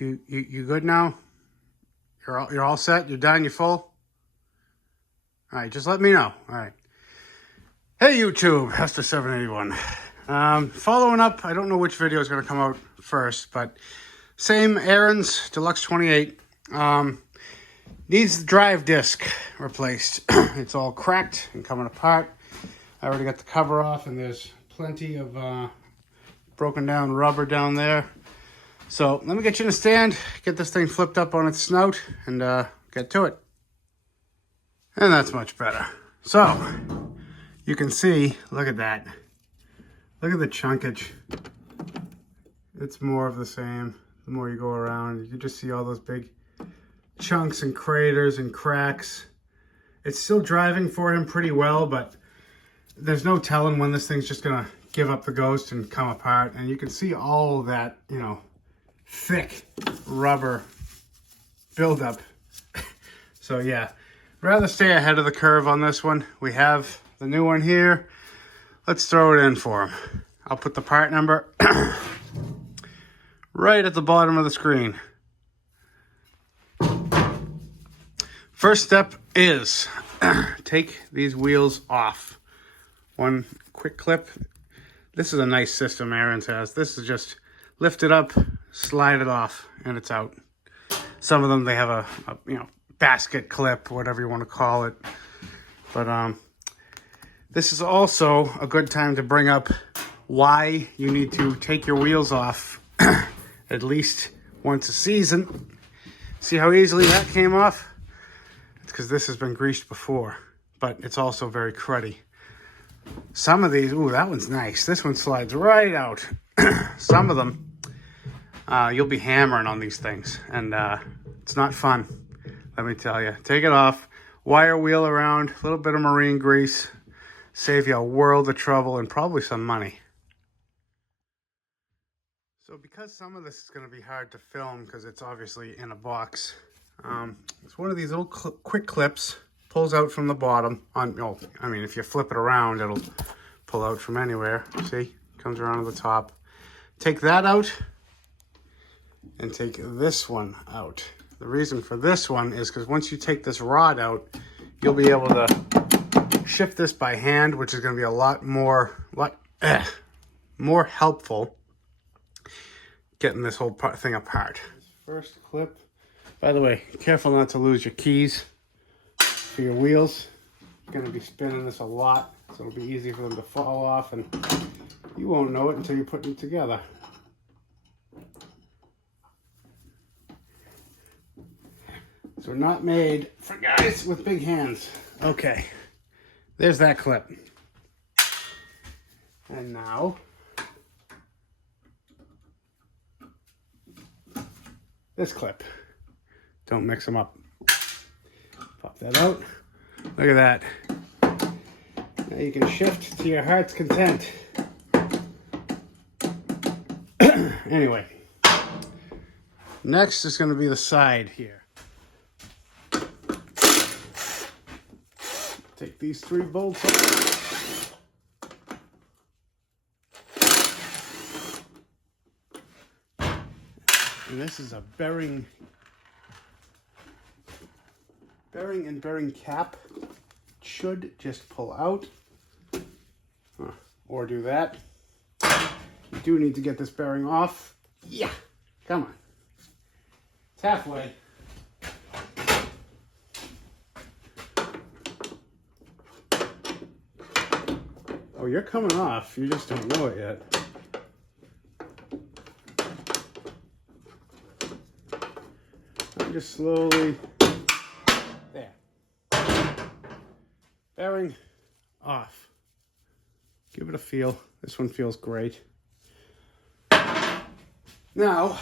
You good now? You're all set? You're done? You're full? All right, just let me know. All right. Hey YouTube, Hester781. Following up, I don't know which video is going to come out first, but same Ariens Deluxe 28. Needs the drive disc replaced. It's all cracked and coming apart. I already got the cover off, and there's plenty of broken down rubber down there. So let me get you in a stand, get this thing flipped up on its snout, and get to it. And that's much better. So you can see, look at that. Look at the chunkage. It's more of the same. The more you go around, you just see all those big chunks and craters and cracks. It's still driving for him pretty well, but there's no telling when this thing's just gonna give up the ghost and come apart. And you can see all that, you know, thick rubber buildup. So yeah, rather stay ahead of the curve on this one. We have the new one here. Let's throw it in for him. I'll put the part number right at the bottom of the screen. First step is take these wheels off. One quick clip. This is a nice system Ariens has. This is just lift it up, slide it off, and it's out. Some of them, they have a basket clip, whatever you want to call it. But this is also a good time to bring up why you need to take your wheels off at least once a season. See how easily that came off? It's because this has been greased before, but it's also very cruddy. Some of these, ooh, that one's nice. This one slides right out. Some of them, you'll be hammering on these things, and it's not fun, let me tell you. Take it off, wire wheel around, a little bit of marine grease, save you a world of trouble and probably some money. So because some of this is going to be hard to film because it's obviously in a box, it's one of these little quick clips, pulls out from the bottom. If you flip it around, it'll pull out from anywhere. See, comes around to the top. Take that out and take this one out. The reason for this one is because once you take this rod out, you'll be able to shift this by hand, which is going to be a lot more helpful getting this whole thing apart. First clip. By the way, careful not to lose your keys for your wheels. You're going to be spinning this a lot, so it'll be easy for them to fall off, and you won't know it until you put them together. So not made for guys with big hands. Okay, there's that clip. And now, this clip. Don't mix them up. Pop that out. Look at that. Now you can shift to your heart's content. Anyway, next is going to be the side here. Take these 3 bolts off. And this is a bearing and bearing cap. It should just pull out. Or do that. You do need to get this bearing off. Yeah, come on. It's halfway. Oh, you're coming off. You just don't know it yet. I'm just slowly. There. Bearing off. Give it a feel. This one feels great. Now,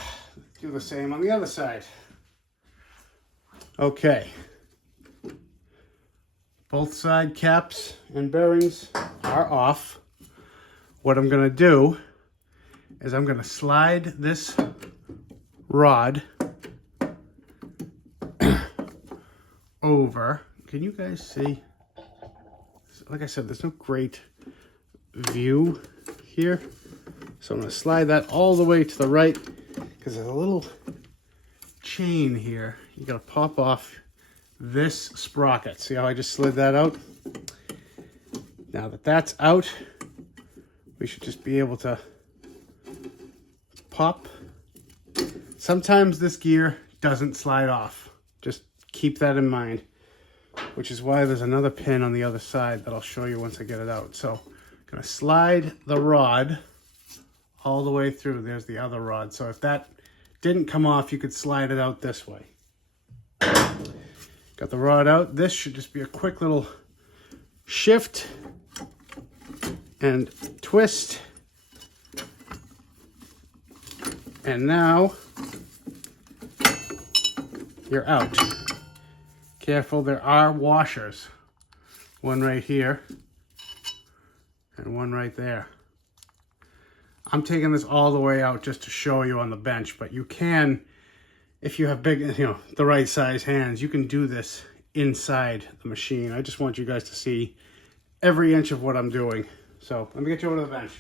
do the same on the other side. Okay. Both side caps and bearings are off. What I'm going to do is I'm going to slide this rod over. Can you guys see? Like I said, there's no great view here. So I'm going to slide that all the way to the right because there's a little chain here, you gotta pop off this sprocket. See how I just slid that out? Now that that's out, we should just be able to pop. Sometimes this gear doesn't slide off. Just keep that in mind, which is why there's another pin on the other side that I'll show you once I get it out. So I'm gonna slide the rod all the way through. There's the other rod. So if that didn't come off, you could slide it out this way. Got the rod out. This should just be a quick little shift and twist. And now you're out. Careful, there are washers. One right here and one right there. I'm taking this all the way out just to show you on the bench, but you can, if you have big, the right size hands, you can do this inside the machine. I just want you guys to see every inch of what I'm doing. So let me get you over to the bench.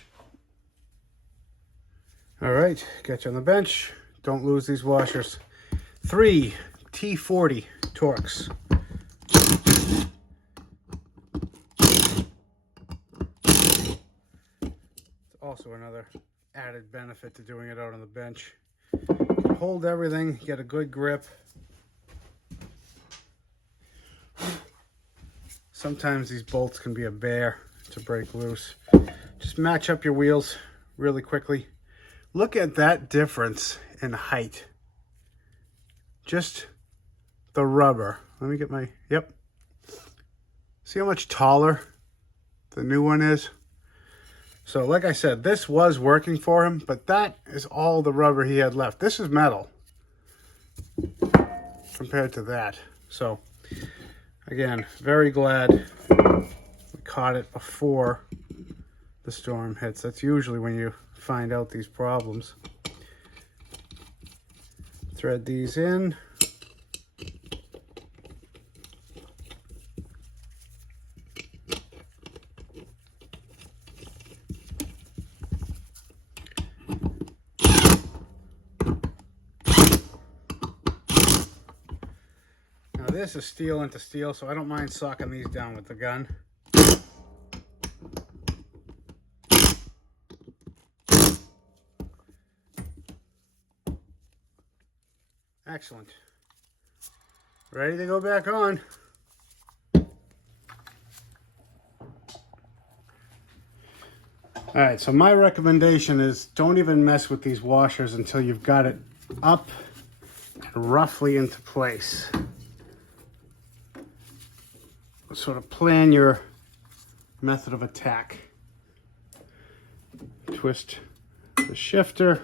All right, got you on the bench. Don't lose these washers. 3 T40 Torx. It's also another added benefit to doing it out on the bench. You can hold everything, get a good grip. Sometimes these bolts can be a bear to break loose. Just match up your wheels really quickly. Look at that difference in height. Just the rubber. Let me get my, yep. See how much taller the new one is? So like I said, this was working for him, but that is all the rubber he had left. This is metal compared to that. So again, very glad we caught it before the storm hits. That's usually when you find out these problems. Thread these in. Now this is steel into steel, so I don't mind socking these down with the gun. Excellent. Ready to go back on. All right, so my recommendation is don't even mess with these washers until you've got it up and roughly into place. Sort of plan your method of attack. Twist the shifter.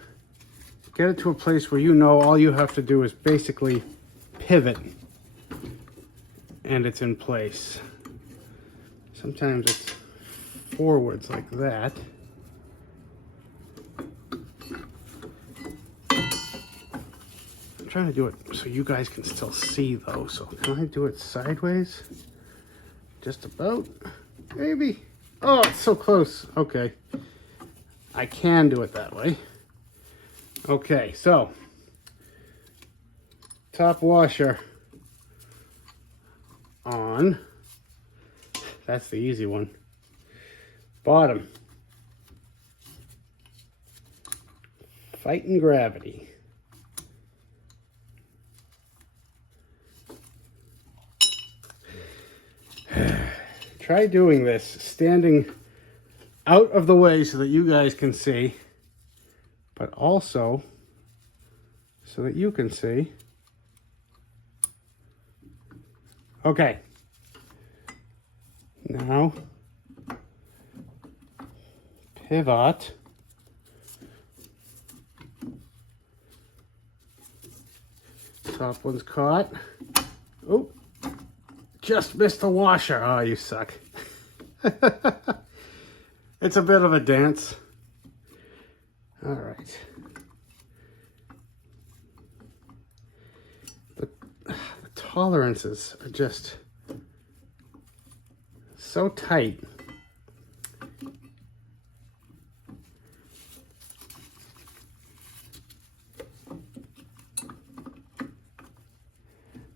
Get it to a place where you know all you have to do is basically pivot and it's in place. Sometimes it's forwards like that. I'm trying to do it so you guys can still see though. So can I do it sideways? Just about, maybe. Oh, it's so close. Okay. I can do it that way. Okay, so top washer on. That's the easy one. Bottom. Fighting gravity. Try doing this standing out of the way so that you guys can see, but also so that you can see. Okay. Now, pivot. Top one's caught. Oh, just missed the washer. Oh, you suck. It's a bit of a dance. All right. The tolerances are just so tight.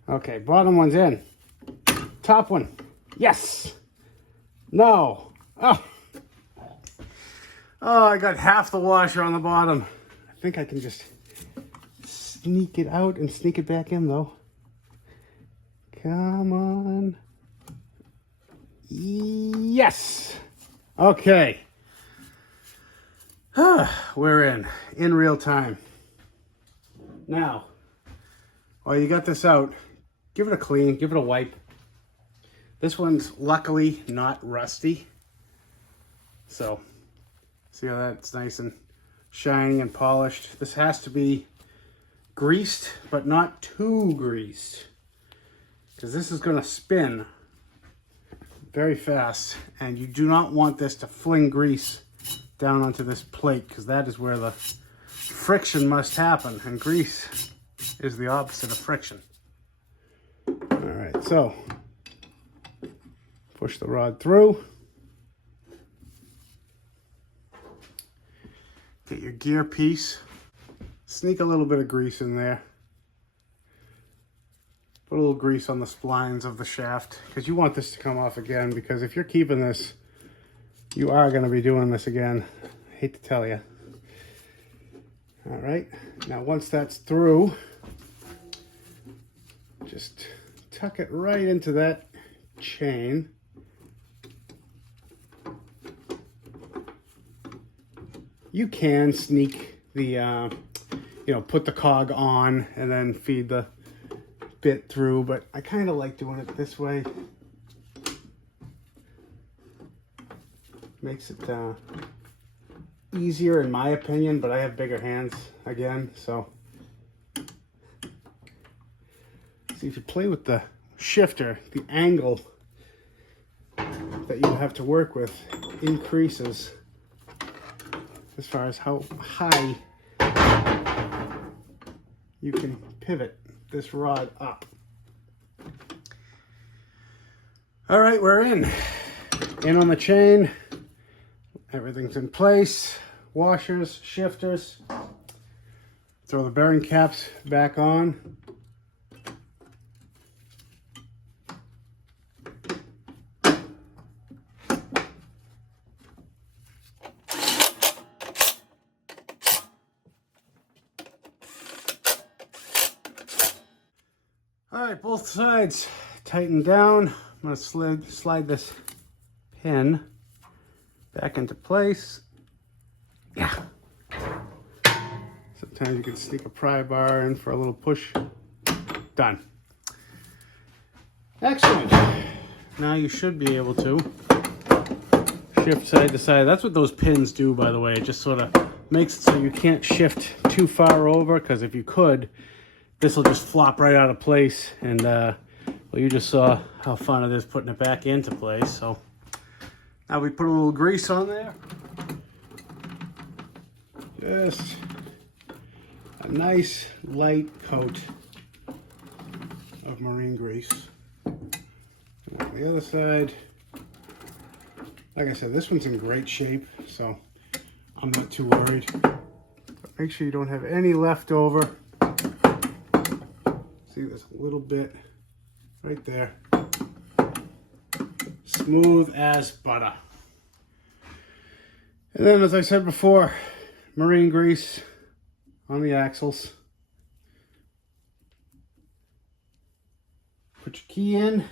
Okay, bottom one's in. Top one. Yes. No. Oh. Oh, I got half the washer on the bottom. I think I can just sneak it out and sneak it back in though. Come on. Yes. Okay. We're in real time. Now, while you got this out, give it a clean, give it a wipe. This one's luckily not rusty. So, see how that's nice and shiny and polished. This has to be greased, but not too greased, because this is going to spin very fast, and you do not want this to fling grease down onto this plate, because that is where the friction must happen, and grease is the opposite of friction. All right, so push the rod through. Get your gear piece. Sneak a little bit of grease in there. Put a little grease on the splines of the shaft, because you want this to come off again, because if you're keeping this, you are going to be doing this again. I hate to tell you. All right, now once that's through, just tuck it right into that chain. You can sneak the, put the cog on and then feed the bit through, but I kind of like doing it this way. Makes it easier in my opinion, but I have bigger hands again, so. See, if you play with the shifter, the angle that you have to work with increases as far as how high you can pivot this rod up. All right, we're in on the chain. Everything's in place. Washers, shifters. Throw the bearing caps back on. All right, both sides tightened down. I'm going to slide this pin back into place. Yeah. Sometimes you can sneak a pry bar in for a little push. Done. Excellent. Now you should be able to shift side to side. That's what those pins do, by the way. It just sort of makes it so you can't shift too far over, because if you could, this will just flop right out of place, and well, you just saw how fun it is putting it back into place. So now we put a little grease on there. Just a nice light coat of marine grease. And on the other side, like I said, this one's in great shape, so I'm not too worried. But make sure you don't have any left over. See, there's a little bit right there. Smooth as butter. And then, as I said before, marine grease on the axles. Put your key in.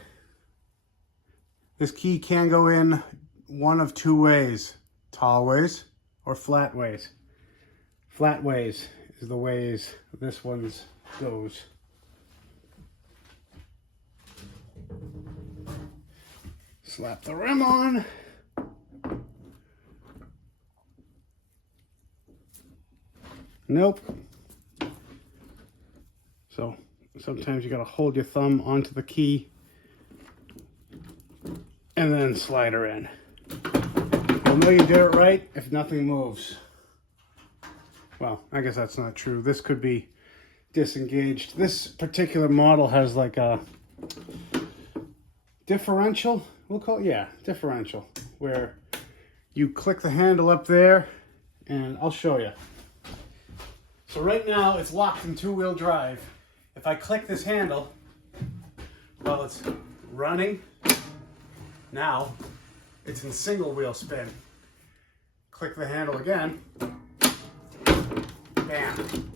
This key can go in one of two ways: tall ways or flat ways. Flat ways is the ways this one's goes. Slap the rim on. Nope. So sometimes you gotta hold your thumb onto the key and then slide her in. You'll know you did it right if nothing moves. Well, I guess that's not true. This could be disengaged. This particular model has like a differential, we'll call it, yeah, differential, where you click the handle up there, and I'll show you. So right now it's locked in two-wheel drive. If I click this handle, Well, it's running. Now, it's in single wheel spin. Click the handle again. Bam.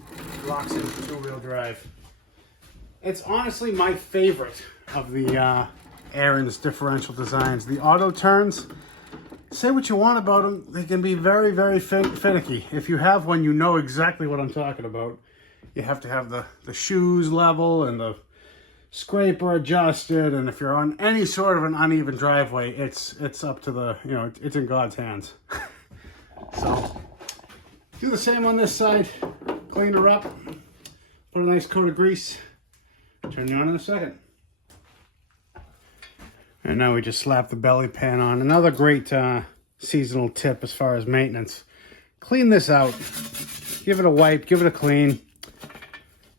Locks into two-wheel drive. It's honestly my favorite of the Ariens differential designs. The auto turns, say what you want about them, they can be very, very finicky. If you have one, you know exactly what I'm talking about. You have to have the shoes level and the scraper adjusted, and if you're on any sort of an uneven driveway, it's up to the, you know, it's in God's hands. So do the same on this side. Clean her up, put a nice coat of grease, turn it on in a second. And now we just slap the belly pan on. Another great seasonal tip as far as maintenance. Clean this out. Give it a wipe, give it a clean.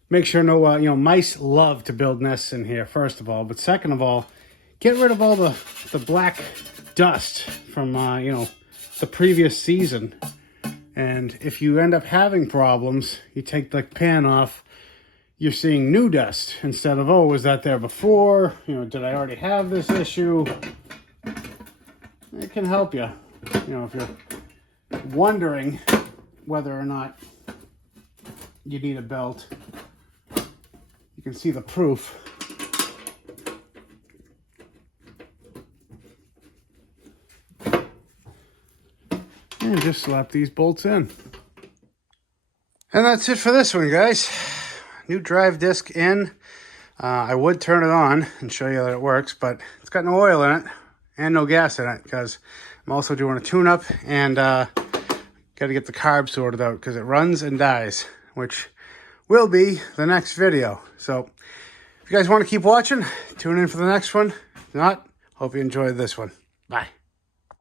Make sure no, mice love to build nests in here, first of all. But second of all, get rid of all the black dust from, the previous season. And if you end up having problems, you take the pan off, you're seeing new dust instead of, oh, was that there before? Did I already have this issue? It can help you. If you're wondering whether or not you need a belt, you can see the proof. And just slap these bolts in. And that's it for this one, guys. New drive disc in. I would turn it on and show you that it works, but it's got no oil in it and no gas in it because I'm also doing a tune-up and got to get the carb sorted out because it runs and dies, which will be the next video. So if you guys want to keep watching, tune in for the next one. If not, hope you enjoyed this one. Bye.